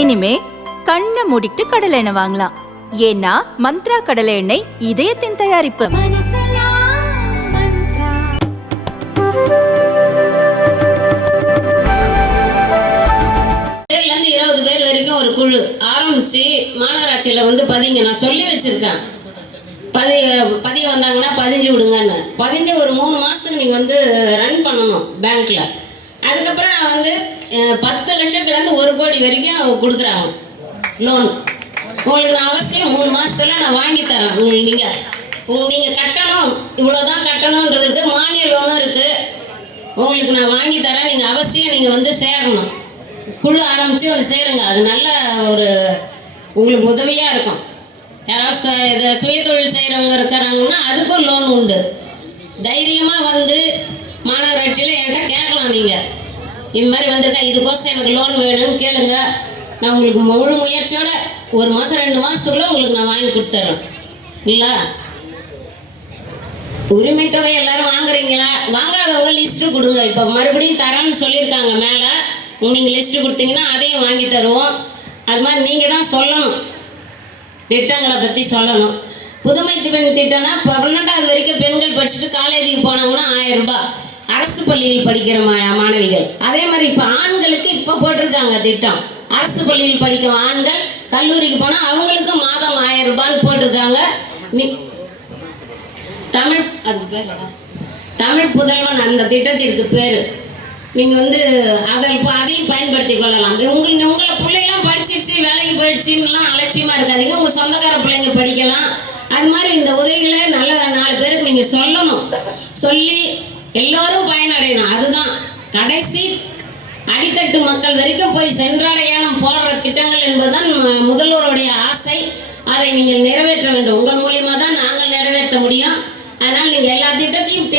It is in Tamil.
இனிமே கண்ணை மூடிட்டு கடலை எண்ணெய் வாங்கலாம். ஏன்னா மந்த்ரா கடலை எண்ணெய் இதயத்தின் தயாரிப்பு. 20 பேர் வரைக்கும் ஒரு குழு ஆரம்பிச்சு மாநகராட்சியில் பதிங்க. நான் சொல்லி வச்சிருக்கேன், பதிய வந்தாங்கன்னா பதிஞ்சு விடுங்கன்னு. பதிஞ்சு ஒரு 3 மாதத்துக்கு நீங்கள் ரன் பண்ணணும் பேங்க்கில். அதுக்கப்புறம் 10 லட்சத்துலேருந்து 1 கோடி வரைக்கும் கொடுக்குறாங்க லோன். உங்களுக்கு நான் அவசியம் 3 மாதத்துல நான் வாங்கி தரேன். நீங்கள் கட்டணும், இவ்வளோதான் கட்டணுன்றதுக்கு மானிய லோனும் இருக்குது. உங்களுக்கு நான் வாங்கி தரேன். நீங்கள் அவசியம் நீங்கள் சேரணும், குழு ஆரம்பித்து சேருங்க. அது நல்ல ஒரு உங்களுக்கு உதவியாக இருக்கும். யாராவது சுயதொழில் செய்கிறவங்க இருக்கிறாங்கன்னா அதுக்கும் லோன் உண்டு. தைரியமாக மாநகராட்சியில் என்கிட்ட கேட்கலாம். நீங்கள் இது மாதிரி வந்திருக்கேன், இதுக்கோசம் எனக்கு லோன் வேணும்னு கேளுங்க. நான் உங்களுக்கு முழு முயற்சியோட 1 மாதம் 2 மாதத்துக்குள்ளே உங்களுக்கு நான் வாங்கி கொடுத்துட்றேன். இல்லை உரிமை தொகை எல்லாரும் வாங்குறீங்களா? வாங்காதவங்க லிஸ்ட்டு கொடுங்க. இப்போ மறுபடியும் தரேன்னு சொல்லியிருக்காங்க மேலே. நீங்கள் லிஸ்ட்டு கொடுத்தீங்கன்னா அதையும் வாங்கி தருவோம். அது மாதிரி நீங்கள் தான் சொல்லணும், திட்டங்களை பற்றி சொல்லணும். புதுமை பெண் திட்டம்னா 12வது வரைக்கும் பெண்கள் படிச்சுட்டு காலேஜுக்கு போனாங்கன்னா 1000 ரூபாய் அரசு பள்ளியில் படிக்கிற மாணவிகள். அதே மாதிரி இப்போ ஆண்களுக்கு இப்போ போட்டிருக்காங்க திட்டம். அரசு பள்ளியில் படிக்கும் ஆண்கள் கல்லூரிக்கு போனால் அவங்களுக்கு மாதம் 1000 ரூபான்னு போட்டிருக்காங்க. தமிழ் புதல்வன் அந்த திட்டத்திற்கு பேர். நீங்கள் அதையும் பயன்படுத்தி கொள்ளலாம். உங்களை பிள்ளைலாம் படிச்சிருச்சு வேலைக்கு போயிடுச்சுன்னெலாம் அலட்சியமாக இருக்காதீங்க. உங்கள் சொந்தக்கார பிள்ளைங்க படிக்கலாம். அது மாதிரி இந்த உதவிகளை நல்ல 4 பேருக்கு நீங்கள் சொல்லணும். சொல்லி எல்லோரும் பயனடையணும். அதுதான் கடைசி அடித்தட்டு மக்கள் வரைக்கும் போய் சென்றடையாளம் போடுற திட்டங்கள் என்பதுதான் முதல்வருடைய ஆசை. அதை நீங்கள் நிறைவேற்ற வேண்டும். உங்கள் மூலியமாக தான் நாங்கள் நிறைவேற்ற முடியும். அதனால் நீங்கள் எல்லா திட்டத்தையும்